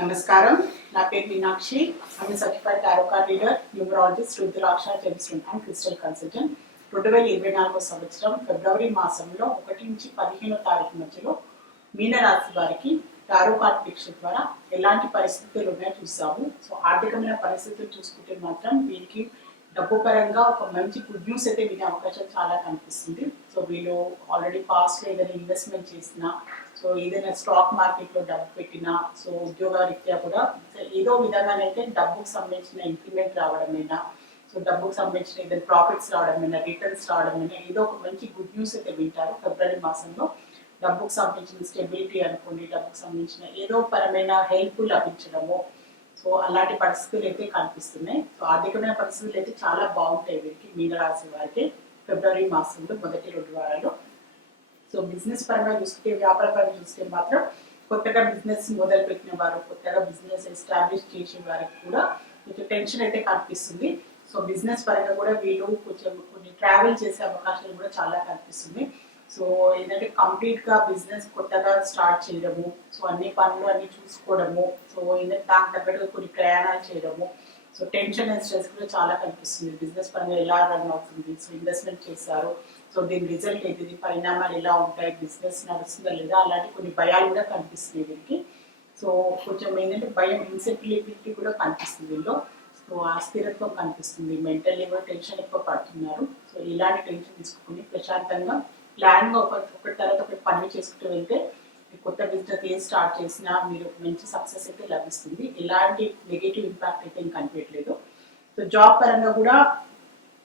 నమస్కారం. నా పేరు Meenakshi. I'm certified tarot card reader numerologist rudraksha gemstone and crystal consultant రెండు వేల ఇరవై నాలుగో సంవత్సరం ఫిబ్రవరి మాసంలో ఒకటి నుంచి పదిహేనో తారీఖు మధ్యలో మీనరాశి వారికి టారోకార్ దీక్ష ద్వారా ఎలాంటి పరిస్థితులు ఉన్నాయో చూసాము సో ఆర్థికమైన పరిస్థితులు చూసుకుంటే మాత్రం వీరికి డబ్బు పరంగా ఒక మంచి గుడ్ న్యూస్ అయితే వినే అవకాశం చాలా కనిపిస్తుంది. సో వీళ్ళు ఆల్రెడీ పాస్ట్లో ఏదైనా ఇన్వెస్ట్మెంట్ చేసినా సో ఏదైనా స్టాక్ మార్కెట్లో డబ్బు పెట్టినా సో ఉద్యోగ రీత్యా కూడా ఏదో విధంగానైతే డబ్బుకు సంబంధించిన ఇంక్రిమెంట్ రావడమైనా సో డబ్బుకు సంబంధించిన ఏదైనా ప్రాఫిట్స్ రావడమైనా రిటర్న్స్ రావడమైనా ఏదో ఒక మంచి గుడ్ న్యూస్ అయితే వింటారు ఫిబ్రవరి మాసంలో. డబ్బుకు సంబంధించిన స్టెబిలిటీ అనుకోండి డబ్బుకు సంబంధించిన ఏదో పరమైన హెల్ప్ లభించడము. సో అలాంటి పరిస్థితులు అయితే కనిపిస్తున్నాయి. సో ఆర్థికమైన పరిస్థితులు అయితే చాలా బాగుంటాయి వీరికి మీనరాశి వారికి. ఫిబ్రవరి మాసంలో మొదటి రెండు వారాలు సో బిజినెస్ పరంగా చూసుకుంటే వ్యాపార పరంగా చూస్తే మాత్రం కొత్తగా బిజినెస్ మొదలు పెట్టిన వారు కొత్తగా బిజినెస్ ఎస్టాబ్లిష్ చేసే వారికి కూడా కొంచెం టెన్షన్ అయితే కనిపిస్తుంది. సో బిజినెస్ పరంగా కూడా వీళ్ళు కొంచెం కొన్ని ట్రావెల్ చేసే అవకాశాలు కూడా చాలా కనిపిస్తుంది. సో ఏంటంటే కంప్లీట్గా బిజినెస్ కొత్తగా స్టార్ట్ చేయడము సో అన్ని పనులు అన్ని చూసుకోవడము సో ఏంటంటే దానికి తగ్గట్టుగా కొన్ని ప్రయాణాలు చేయడము సో టెన్షన్ అండ్ స్ట్రెస్ కూడా చాలా కనిపిస్తుంది. బిజినెస్ పరంగా ఎలా రన్ అవుతుంది? సో ఇన్వెస్ట్మెంట్ చేశారు. సో దీని రిజల్ట్ ఏంటిది? పరిణామాలు ఎలా ఉంటాయి? బిజినెస్ నడుస్తుందా లేదా? అలాంటి కొన్ని భయాలు కూడా కనిపిస్తున్నాయి వీరికి సో కొంచెం ఏంటంటే భయం ఇన్సెక్యూరిటీ కూడా కనిపిస్తుంది వీళ్ళు సో అస్థిరత్వం కనిపిస్తుంది. మెంటల్లీ కూడా టెన్షన్ ఎక్కువ పడుతున్నారు. సో ఇలాంటి టెన్షన్ తీసుకుని ప్రశాంతంగా ప్లాన్గా ఒక ఒకటి తర్వాత ఒకటి పని చేసుకుంటూ వెళ్తే కొత్త బిజినెస్ ఏం స్టార్ట్ చేసినా మీరు మంచి సక్సెస్ అయితే లభిస్తుంది. ఎలాంటి నెగిటివ్ ఇంపాక్ట్ అయితే ఏం కనిపించట్లేదు సో జాబ్ పరంగా కూడా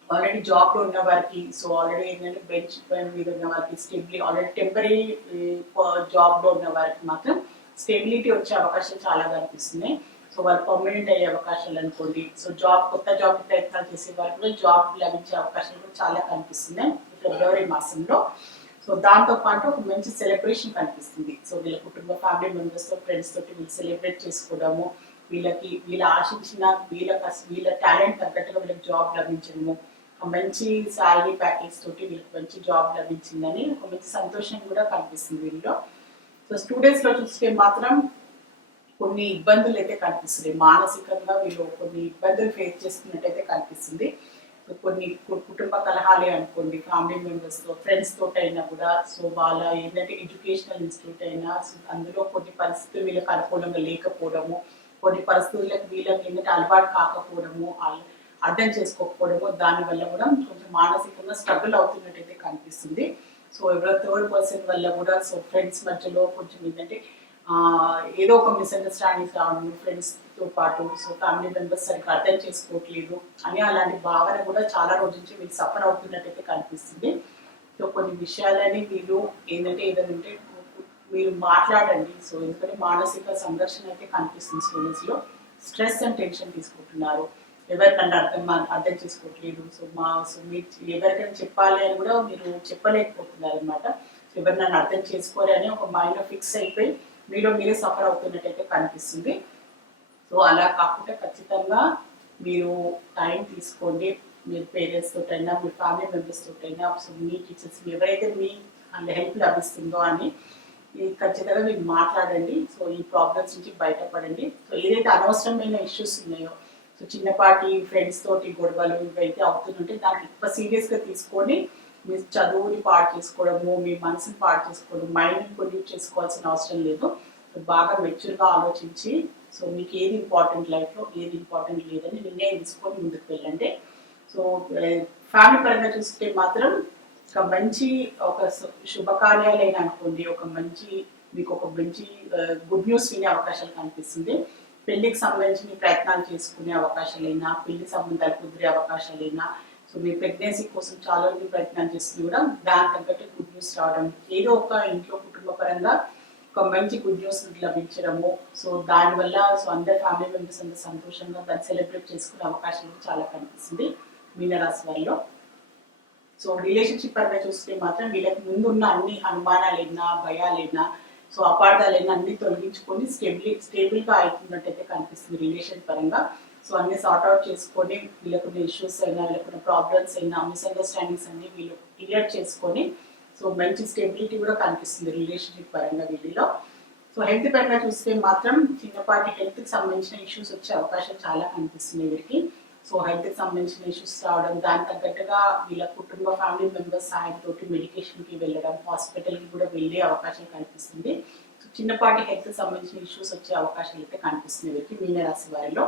ఆల్రెడీ జాబ్లో ఉన్న వారికి సో ఆల్రెడీ ఏంటంటే బెంచ్ మీద ఉన్న వారికి స్టెబిలిటీ ఆల్రెడీ టెంపరీ జాబ్లో ఉన్న వారికి మాత్రం స్టెబిలిటీ వచ్చే అవకాశాలు చాలా కనిపిస్తున్నాయి. సో వాళ్ళు పర్మనెంట్ అయ్యే అవకాశాలు అనుకోండి. సో జాబ్ కొత్త జాబ్ ప్రయత్నాలు చేసే వారికి కూడా జాబ్ లభించే అవకాశాలు కూడా చాలా కనిపిస్తున్నాయి. ఫిబ్రవరి మాసంలో. సో దాంతో పాటు ఒక మంచి సెలబ్రేషన్ కనిపిస్తుంది. సో వీళ్ళ కుటుంబ ఫ్యామిలీ మెంబర్స్తో ఫ్రెండ్స్ తోటి వీళ్ళు సెలబ్రేట్ చేసుకోవడము వీళ్ళకి వీళ్ళ ఆశించిన వీళ్ళ వీళ్ళ టాలెంట్ తగ్గట్టుగా వీళ్ళకి జాబ్ లభించడము ఒక మంచి శాలరీ ప్యాకేజ్ తోటి వీళ్ళకి మంచి జాబ్ లభించిందని ఒక మంచి సంతోషం కూడా కనిపిస్తుంది వీళ్ళలో. సో స్టూడెంట్స్లో చూస్తే మాత్రం కొన్ని ఇబ్బందులు అయితే కనిపిస్తున్నాయి. మానసికంగా వీళ్ళు కొన్ని ఇబ్బందులు ఫేస్ చేస్తున్నట్టయితే కనిపిస్తుంది. కొన్ని కుటుంబ కలహాలే అనుకోండి ఫ్యామిలీ మెంబర్స్తో ఫ్రెండ్స్ తోటి అయినా కూడా. సో వాళ్ళ ఏంటంటే ఎడ్యుకేషనల్ ఇన్స్టిట్యూట్ అయినా సో అందులో కొన్ని పరిస్థితులు వీళ్ళకి అనుకూలంగా లేకపోవడము కొన్ని పరిస్థితులకు వీళ్ళకి ఏంటంటే అలవాటు కాకపోవడము అర్థం చేసుకోకపోవడము దానివల్ల కూడా కొంచెం మానసికంగా స్ట్రగుల్ అవుతున్నట్టయితే కనిపిస్తుంది. సో ఎవరో థర్డ్ పర్సన్ వల్ల కూడా సో ఫ్రెండ్స్ మధ్యలో కొంచెం ఏంటంటే ఏదో ఒక మిస్అండర్స్టాండింగ్ రావడం ఫ్రెండ్స్తో పాటు సో ఫ్యామిలీ మెంబర్స్ సరిగ్గా అర్థం చేసుకోవట్లేదు అని అలాంటి భావన కూడా చాలా రోజు నుంచి మీరు సఫర్ అవుతున్నట్టయితే కనిపిస్తుంది. సో కొన్ని విషయాలని మీరు ఏంటంటే ఏదైనా ఉంటే మీరు మాట్లాడండి. సో ఎందుకంటే మానసిక సంఘర్షణ అయితే కనిపిస్తుంది స్టూడెంట్స్లో స్ట్రెస్ అండ్ టెన్షన్ తీసుకుంటున్నారు. ఎవరికన్నా అర్థం మా- అర్థం చేసుకోవట్లేదు. సో మా సో మీరు ఎవరికైనా చెప్పాలి అని కూడా మీరు చెప్పలేకపోతున్నారు అనమాట ఎవరు నన్ను అర్థం చేసుకోరని ఒక మైండ్ ఫిక్స్ అయిపోయి మీలో మీరే సఫర్ అవుతున్నట్టయితే కనిపిస్తుంది. సో అలా కాకుండా ఖచ్చితంగా మీరు టైం తీసుకోండి. మీ పేరెంట్స్ తోటైనా మీ ఫ్యామిలీ మెంబర్స్ తోటైనా సో మీ టీచర్స్ ఎవరైతే మీ హెల్ప్ లభిస్తుందో అని ఖచ్చితంగా మీరు మాట్లాడండి. సో ఈ ప్రాబ్లమ్స్ నుంచి బయటపడండి. సో ఏదైతే అనవసరమైన ఇష్యూస్ ఉన్నాయో సో చిన్నపాటి ఫ్రెండ్స్ తోటి గొడవలు ఇవైతే అవుతుంటే దానికి ఎక్కువ సీరియస్గా తీసుకొని మీ చదువుని పాటు చేసుకోవడము మీ మనసుని పాటు చేసుకోవడం మైండ్ని పొల్యూట్ చేసుకోవాల్సిన అవసరం లేదు. బాగా మెచ్యూర్గా ఆలోచించి సో మీకు ఏది ఇంపార్టెంట్ లైఫ్లో ఏది ఇంపార్టెంట్ లేదని నిర్ణయం తీసుకొని ముందుకు వెళ్ళండి. సో ఫ్యామిలీ పరంగా చూస్తే మాత్రం ఒక మంచి ఒక శు- శుభకార్యాలైన అనుకోండి ఒక మంచి మీకు ఒక మంచి గుడ్ న్యూస్ వినే అవకాశాలు కనిపిస్తుంది. పెళ్ళికి సంబంధించిన ప్రయత్నాలు చేసుకునే అవకాశాలైనా పెళ్ళి సంబంధాలు కుదిరే అవకాశాలైనా సో మీ ప్రెగ్నెన్సీ కోసం చాలా మంది ప్రయత్నాలు చేస్తుంది కూడా దాని తగ్గట్టు గుడ్ న్యూస్ రావడం. ఏదో ఒక ఇంట్లో కుటుంబ పరంగా ఒక మంచి గుడ్ న్యూస్ లభించడము. సో దానివల్ల సో అందరి ఫ్యామిలీ మెంబర్స్ అంత సంతోషంగా దాన్ని సెలబ్రేట్ చేసుకునే అవకాశం చాలా కనిపిస్తుంది మీనరాశి వారిలో. సో రిలేషన్షిప్ పరంగా చూస్తే మాత్రం వీళ్ళకి ముందున్న అన్ని అనుమానాలైనా భయాలైనా సో అపార్థాలైనా అన్ని తొలగించుకొని స్టెబిలి స్టేబుల్గా అవుతున్నట్టయితే కనిపిస్తుంది రిలేషన్ పరంగా. సో అన్ని సార్ట్ అవుట్ చేసుకొని వీళ్ళకున్న ఇష్యూస్ అయినా వీళ్ళకున్న ప్రాబ్లమ్స్ అయినా మిస్అండర్స్టాండింగ్స్ అన్ని వీళ్ళు క్లియర్ చేసుకొని సో మంచి స్టెబిలిటీ కూడా కనిపిస్తుంది రిలేషన్షిప్ పరంగా వీళ్ళలో. సో హెల్త్ పరంగా చూస్తే మాత్రం చిన్నపాటి హెల్త్కి సంబంధించిన ఇష్యూస్ వచ్చే అవకాశం చాలా కనిపిస్తుంది వీరికి సో హెల్త్కి సంబంధించిన ఇష్యూస్ రావడం దాని తగ్గట్టుగా వీళ్ళ కుటుంబ ఫ్యామిలీ మెంబర్స్ సాయంతో మెడికేషన్కి వెళ్ళడం హాస్పిటల్కి కూడా వెళ్ళే అవకాశం కనిపిస్తుంది. సో చిన్నపాటి హెల్త్కి సంబంధించిన ఇష్యూస్ వచ్చే అవకాశాలు అయితే కనిపిస్తుంది వీరికి మీనరాశి వారిలో.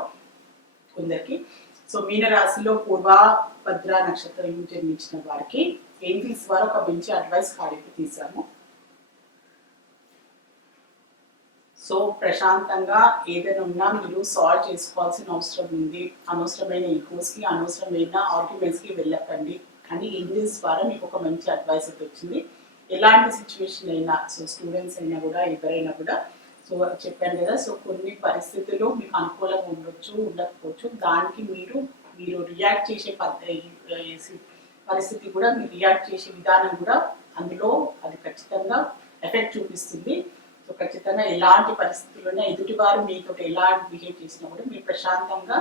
కొందరికి సో మీనరాశిలో పూర్వ భద్ర నక్షత్రం జన్మించిన వారికి ఏంజిల్స్ ద్వారా ఒక మంచి అడ్వైస్ కార్డు తీసాము. సో ప్రశాంతంగా ఏదైనా ఉన్నా మీరు సాల్వ్ చేసుకోవాల్సిన అవసరం ఉంది. అనవసరమైన ఈగోస్కి అనవసరమైన ఆర్గ్యుమెంట్స్కి వెళ్ళకండి. అని ఇంగ్లీష్ ద్వారా మీకు ఒక మంచి అడ్వైస్ అయితే వచ్చింది. ఎలాంటి సిచ్యువేషన్ అయినా సో స్టూడెంట్స్ అయినా కూడా ఎవరైనా కూడా సో చెప్పాను కదా సో కొన్ని పరిస్థితులు మీకు అనుకూలంగా ఉండొచ్చు ఉండకపోవచ్చు. దానికి మీరు మీరు రియాక్ట్ చేసే పద్ధతి పరిస్థితి కూడా మీరు రియాక్ట్ చేసే విధానం కూడా అందులో అది ఖచ్చితంగా ఎఫెక్ట్ చూపిస్తుంది. సో ఖచ్చితంగా ఎలాంటి పరిస్థితుల్లోనే ఎదుటివారు మీతో ఎలాంటి బిహేవ్ చేసినా కూడా మీరు ప్రశాంతంగా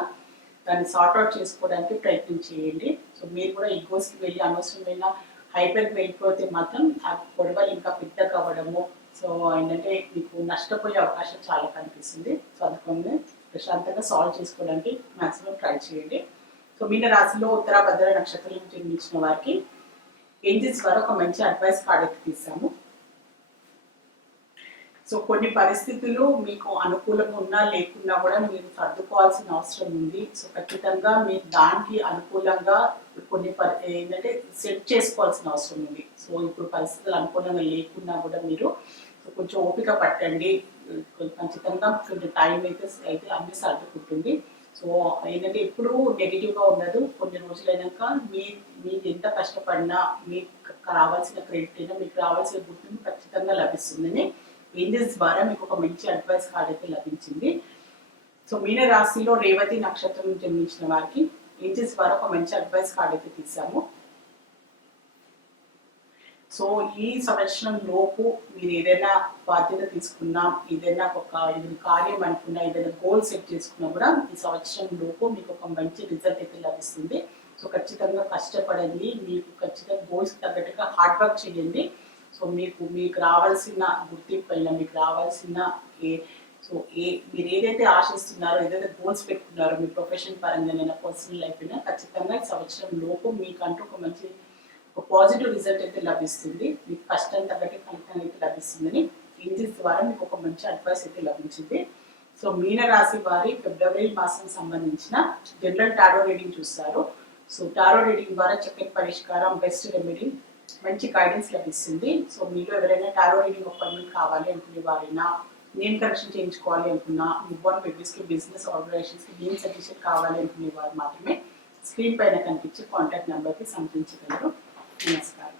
దాన్ని సార్ట్అవుట్ చేసుకోవడానికి ప్రయత్నం చేయండి. సో మీరు కూడా ఈగోస్కి వెళ్ళి అనవసరమైన హైపర్కి వెళ్ళిపోతే మాత్రం ఆ గొడవలు ఇంకా పెద్దగా అవ్వడము సో ఏంటంటే మీకు నష్టపోయే అవకాశం చాలా కనిపిస్తుంది. సో అందుకని ప్రశాంతంగా సాల్వ్ చేసుకోవడానికి మాక్సిమం ట్రై చేయండి. సో మీన రాశిలో ఉత్తరాభద్ర నక్షత్రం జన్మించిన వారికి ఏంజిస్ వారు ఒక మంచి అడ్వైస్ కార్డ్ అయితే తీసాము. సో కొన్ని పరిస్థితులు మీకు అనుకూలంగా ఉన్నా లేకున్నా కూడా మీరు సర్దుకోవాల్సిన అవసరం ఉంది. సో ఖచ్చితంగా మీరు దానికి అనుకూలంగా కొన్ని ఏంటంటే సెట్ చేసుకోవాల్సిన అవసరం ఉంది. సో ఇప్పుడు పరిస్థితులు అనుకూలంగా లేకున్నా కూడా మీరు కొంచెం ఓపిక పట్టండి. ఖచ్చితంగా కొంచెం టైం అయితే అయితే అన్ని సర్దుకుంటుంది. సో ఏంటంటే ఎప్పుడు నెగిటివ్గా ఉండదు. కొన్ని రోజులైనాక మీ మీరు ఎంత కష్టపడినా మీకు రావాల్సిన క్రెడిట్ అయినా మీకు రావాల్సిన గుర్తింపు ఖచ్చితంగా లభిస్తుందని ఏంజల్స్ ద్వారా మీకు ఒక మంచి అడ్వైస్ కార్డ్ అయితే లభించింది. సో మీన రాశిలో రేవతి నక్షత్రం జన్మించిన వారికి ఏంజల్స్ ద్వారా ఒక మంచి అడ్వైస్ కార్డ్ అయితే తీసాము. సో ఈ సంవత్సరం లోపు మీరు ఏదైనా బాధ్యత తీసుకున్నా ఏదైనా ఒక ఏదైనా కార్యం అనుకున్నా ఏదైనా గోల్ సెట్ చేసుకున్నా కూడా ఈ సంవత్సరం లోపు మీకు ఒక మంచి రిజల్ట్ అయితే లభిస్తుంది. సో ఖచ్చితంగా కష్టపడండి మీకు ఖచ్చితంగా గోల్స్ తగ్గట్టుగా హార్డ్ వర్క్ చేయండి. సో మీకు మీకు రావాల్సిన గుర్తింపు అయినా మీకు రావాల్సిన ఏ సో ఏ మీరు ఏదైతే ఆశిస్తున్నారో ఏదైతే గోల్స్ పెట్టుకున్నారో మీ ప్రొఫెషన్ పరంగానైనా పర్సనల్ లైఫ్ అయినా ఖచ్చితంగా సంవత్సరం లోపు మీకంటూ ఒక మంచి ఒక పాజిటివ్ రిజల్ట్ అయితే లభిస్తుంది. మీకు కష్టం తగ్గట్టు ఫలితం అయితే లభిస్తుందని ఏంజిల్స్ ద్వారా మీకు ఒక మంచి అడ్వైస్ అయితే లభించింది. సో మీన రాశి వారి ఫిబ్రవరి మాసం సంబంధించిన జనరల్ టారో రీడింగ్ చూస్తారు. సో టారో రీడింగ్ ద్వారా చక్కని పరిష్కారం బెస్ట్ రెమెడీ మంచి గైడెన్స్ లభిస్తుంది. సో మీలో ఎవరైనా టారో రీడింగ్ అపాయింట్మెంట్ కావాలి అనుకునే వారైనా నేమ్ కరెక్షన్ చేయించుకోవాలి అనుకున్నా న్యూబోర్న్ బేబీస్కి బిజినెస్ ఆర్గనైజేషన్స్కి నేమ్ సజెషన్ కావాలి అనుకునే వారు మాత్రమే స్క్రీన్ పైన కనిపించే కాంటాక్ట్ నెంబర్కి సంప్రదించగలరు. నమస్కారం.